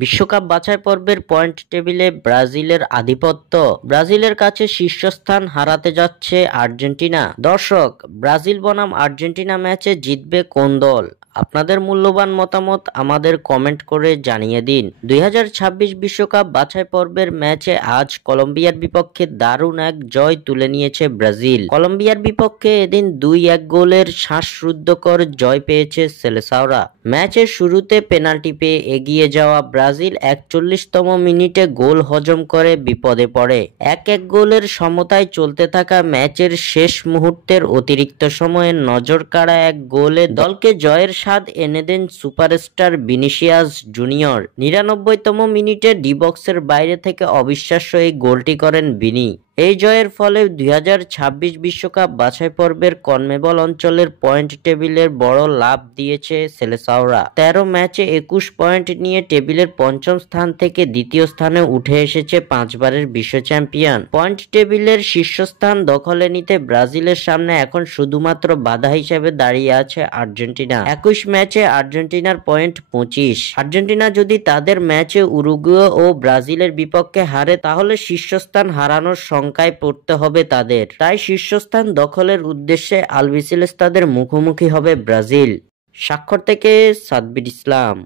বিশ্বকাপ বাছাই পর্বের পয়েন্ট টেবিলে ব্রাজিলের আধিপত্য। ব্রাজিলের কাছে শীর্ষস্থান হারাতে যাচ্ছে আর্জেন্টিনা। দর্শক, ব্রাজিল বনাম আর্জেন্টিনা ম্যাচে জিতবে কোন দল? আপনাদের মূল্যবান মতামত আমাদের কমেন্ট করে জানিয়ে দিন। 2026 বিশ্বকাপ বাছাই পর্বের ম্যাচে আজ কলম্বিয়ার বিপক্ষে দারুণ এক জয় তুলে নিয়েছে ব্রাজিল। কলম্বিয়ার বিপক্ষে এদিন 2-1 গোলের শ্বাসরুদ্ধকর জয় পেয়েছে সেলেসাওরা। ম্যাচের শুরুতে পেনাল্টি পেয়ে এগিয়ে যাওয়া ব্রাজিল 41তম মিনিটে গোল হজম করে বিপদে পড়ে। 1-1 গোলের সমতায় চলতে থাকা ম্যাচের শেষ মুহূর্তের অতিরিক্ত সময়ে নজরকাড়া এক গোলে দলকে জয়ের স্বাদ এনে দেন সুপারস্টার ভিনিসিয়াস জুনিয়র। 99তম মিনিটে ডি বক্সের বাইরে থেকে অবিশ্বাস্য এই গোলটি করেন ভিনি। এই জয়ের ফলে 2026 বিশ্বকাপ বাছাই পর্বের কনমেবল অঞ্চলের পয়েন্ট টেবিলের বড় লাভ দিয়েছে সেলেসাওরা। 13 ম্যাচে 21 পয়েন্ট নিয়ে টেবিলের পঞ্চম স্থান থেকে দ্বিতীয় স্থানে উঠে এসেছে 5 বারের বিশ্ব চ্যাম্পিয়ন। পয়েন্ট টেবিলের শীর্ষস্থান দখলে নিতে ব্রাজিলের সামনে এখন শুধুমাত্র বাধা হিসেবে দাঁড়িয়ে আছে আর্জেন্টিনা। 21 ম্যাচে আর্জেন্টিনার পয়েন্ট 25। আর্জেন্টিনা যদি তাদের ম্যাচে উরুগুয়ে ও ব্রাজিলের বিপক্ষে হারে তাহলে শীর্ষস্থান হারানোর শঙ্কায় পড়তে হবে তাদের। তাই শীর্ষস্থান দখলের উদ্দেশ্যে আলবিসেলেস্তাদের মুখোমুখি হবে ব্রাজিল। স্বাক্ষর থেকে সাব্বির ইসলাম।